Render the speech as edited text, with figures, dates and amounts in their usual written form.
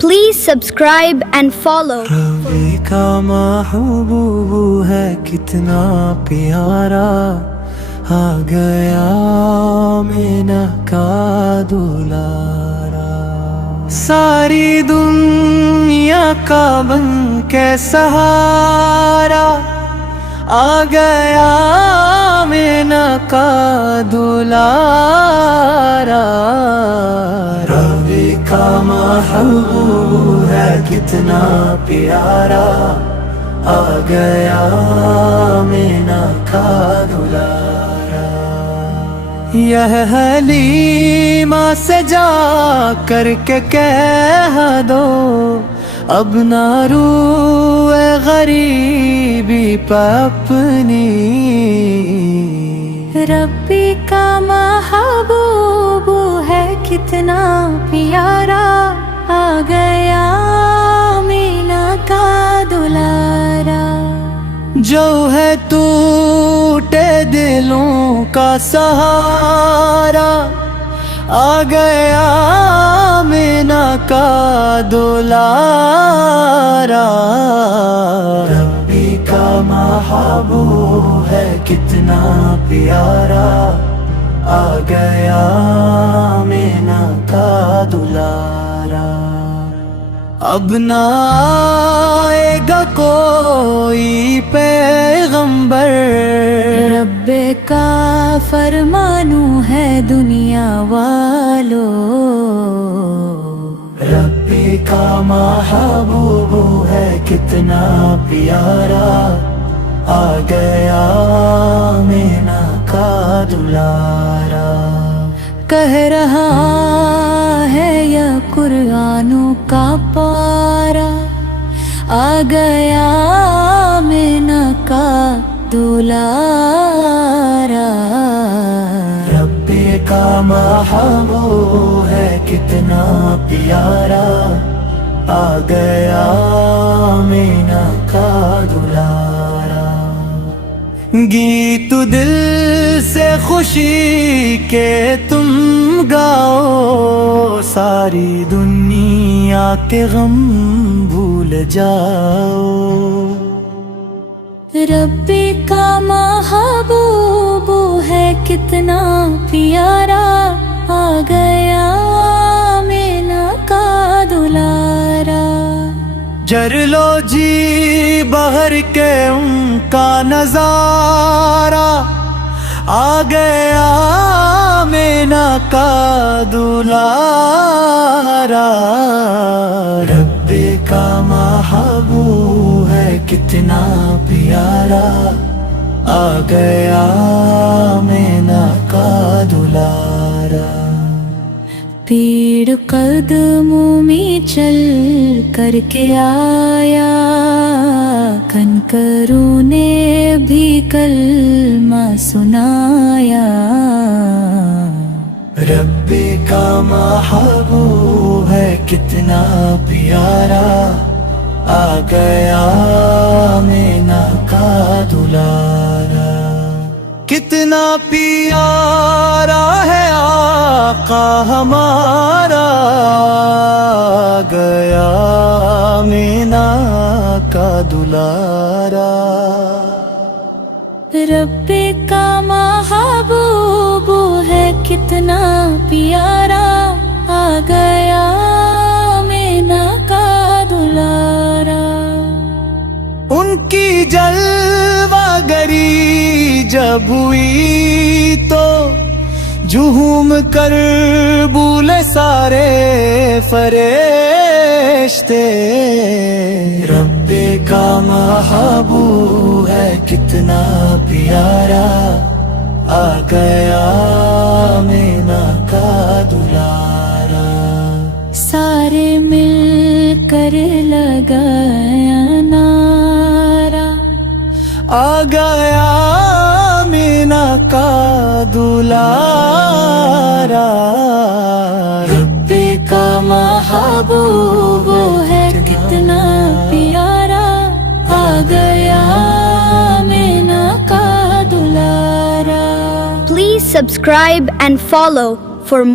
Please subscribe and follow. रबी का महबूब है कितना प्यारा, आ गया आमिना का दुलारा। सारी दुनिया का बन के सहारा, आ गया आमिना का दुलारा। रबी का महबूब है कितना प्यारा, आ गया आमिना का दुलारा। यह हलीमा से जा कर के कह दो, अब ना रूए गरीबी पे अपनी। रब्बी का महबूब है कितना प्यारा, आ गया आमिना का दुलारा। जो है टूटे दिलों का सहारा, आ गया आमिना का दुलारा। रब्बी का महबूब है कितना प्यारा, आ गया आमिना का दुलारा। अब ना आएगा कोई पैगंबर, रब्बे का फरमानू है दुनिया वालों। रब्बी का महबूब है कितना प्यारा, आ गया आमिना का दुलारा। कह रहा है या कुरानों का पारा, आ गया आमिना का दुलारा। रब्बी का महबूब है कितना प्यारा, आ गया आमिना का दुलारा। गीत दिल से खुशी के तुम गाओ, सारी दुनिया के गम भूल जाओ। रब्बी का महबूब है कितना प्यारा, आ गया आमिना का दुलारा। जर लो जी बहर के उनका नजारा, आ गया आमिना का दुलारा। रब्बी का महबूब है कितना प्यारा, आ गया आमिना का दुलारा। पीड़ कदमों में चल करके आया, कनकरों ने भी कलमा सुनाया। रब्बी का महबूब है कितना प्यारा, आ गया आमिना का दुलारा। कितना प्यारा है आका हमारा, आ गया आमिना का दुलारा। रब्बे का महबूब है कितना प्यारा, आ गया आमिना का दुलारा। उनकी जलवागरी जब हुई तो झूम कर बोले सारे फरिश्ते। रब्बे का महबूब है कितना प्यारा, आ गया आमिना का दुलारा। सारे मिल कर लगाया नारा, आ गया आमिना का दुलारा। रब्बे का महबूब है कितना प्यारा, आ गया आमिना का दुलारा। Please subscribe and follow for more.